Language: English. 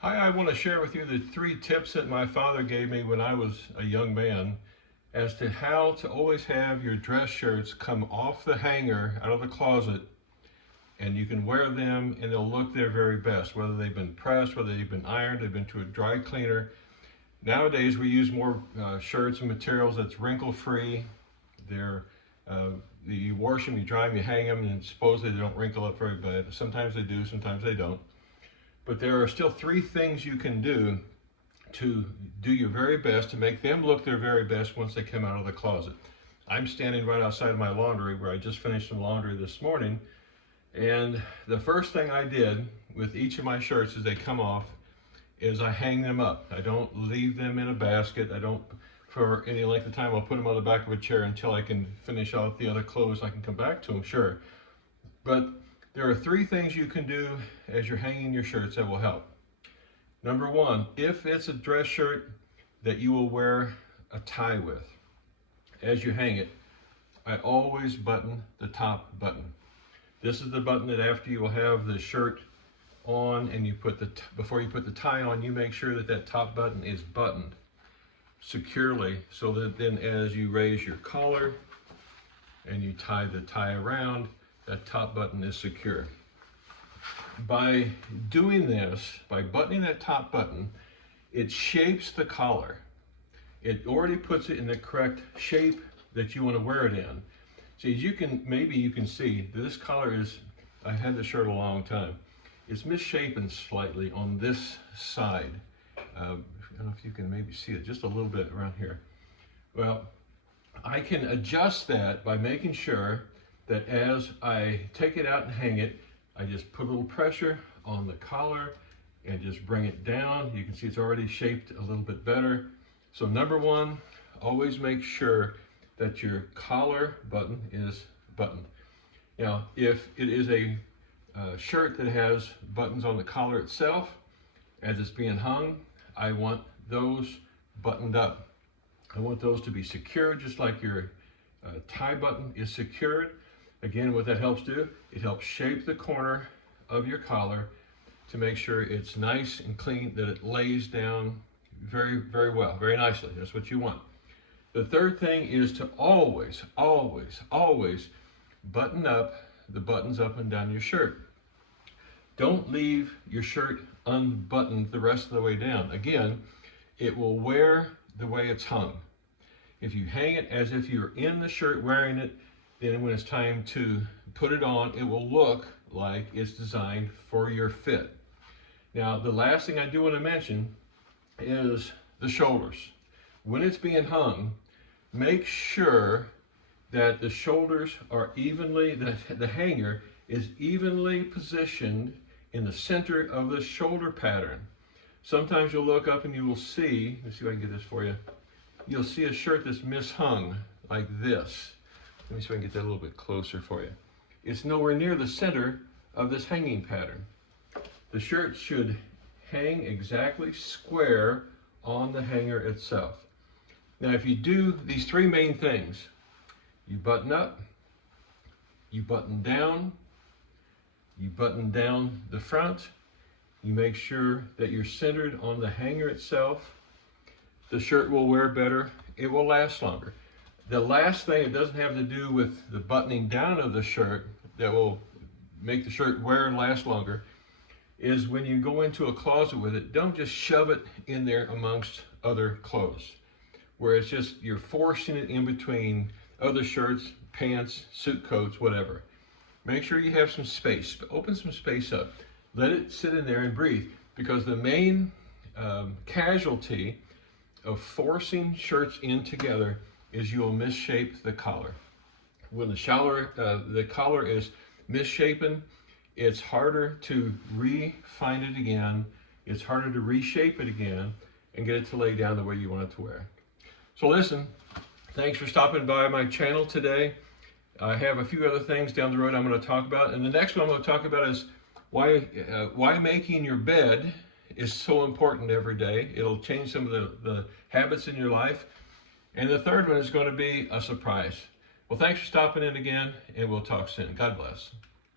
Hi, I want to share with you the 3 tips that my father gave me when I was a young man as to how to always have your dress shirts come off the hanger out of the closet, and you can wear them and they'll look their very best, whether they've been pressed, whether they've been ironed, they've been to a dry cleaner. Nowadays we use more shirts and materials that's wrinkle-free. They're you wash them, you dry them, you hang them, and supposedly they don't wrinkle up very bad. Sometimes they do, sometimes they don't. But there are still 3 things you can do to do your very best to make them look their very best once they come out of the closet. I'm standing right outside of my laundry where I just finished some laundry this morning, and the first thing I did with each of my shirts as they come off is I hang them up. I don't leave them in a basket. I don't, for any length of time, I'll put them on the back of a chair until I can finish out the other clothes. I can come back to them, sure. But there are 3 things you can do as you're hanging your shirts that will help. Number 1, if it's a dress shirt that you will wear a tie with, as you hang it, I always button the top button. This is the button that after you will have the shirt on and you put before you put the tie on, you make sure that that top button is buttoned securely so that then as you raise your collar and you tie the tie around, that top button is secure. By doing this, by buttoning that top button, it shapes the collar. It already puts it in the correct shape that you want to wear it in. So as you can, maybe you can see that this collar is, I had this shirt a long time. It's misshapen slightly on this side. I don't know if you can maybe see it just a little bit around here. Well, I can adjust that by making sure that as I take it out and hang it, I just put a little pressure on the collar and just bring it down. You can see it's already shaped a little bit better. So number 1, always make sure that your collar button is buttoned. Now, if it is a shirt that has buttons on the collar itself, as it's being hung, I want those buttoned up. I want those to be secured just like your tie button is secured. Again, what that helps do, it helps shape the corner of your collar to make sure it's nice and clean, that it lays down very, very well, very nicely. That's what you want. The third thing is to always, always, always button up the buttons up and down your shirt. Don't leave your shirt unbuttoned the rest of the way down. Again, it will wear the way it's hung. If you hang it as if you're in the shirt wearing it, then when it's time to put it on, it will look like it's designed for your fit. Now, the last thing I do want to mention is the shoulders. When it's being hung, make sure that the shoulders are evenly, the hanger is evenly positioned in the center of the shoulder pattern. Sometimes you'll look up and you will see, let's see if I can get this for you, you'll see a shirt that's mishung like this. Let me see if I can get that a little bit closer for you. It's nowhere near the center of this hanging pattern. The shirt should hang exactly square on the hanger itself. Now, if you do these 3 main things, you button up, you button down the front, you make sure that you're centered on the hanger itself, the shirt will wear better, it will last longer. The last thing, it doesn't have to do with the buttoning down of the shirt that will make the shirt wear and last longer, is when you go into a closet with it, don't just shove it in there amongst other clothes, where it's just, you're forcing it in between other shirts, pants, suit coats, whatever. Make sure you have some space, open some space up. Let it sit in there and breathe, because the main casualty of forcing shirts in together is you'll misshape the collar. When the collar is misshapen, it's harder to refine it again, it's harder to reshape it again and get it to lay down the way you want it to wear. So listen, thanks for stopping by my channel today. I have a few other things down the road I'm going to talk about, and the next one I'm going to talk about is why making your bed is so important every day. It'll change some of the habits in your life. And the third one is going to be a surprise. Well, thanks for stopping in again, and we'll talk soon. God bless.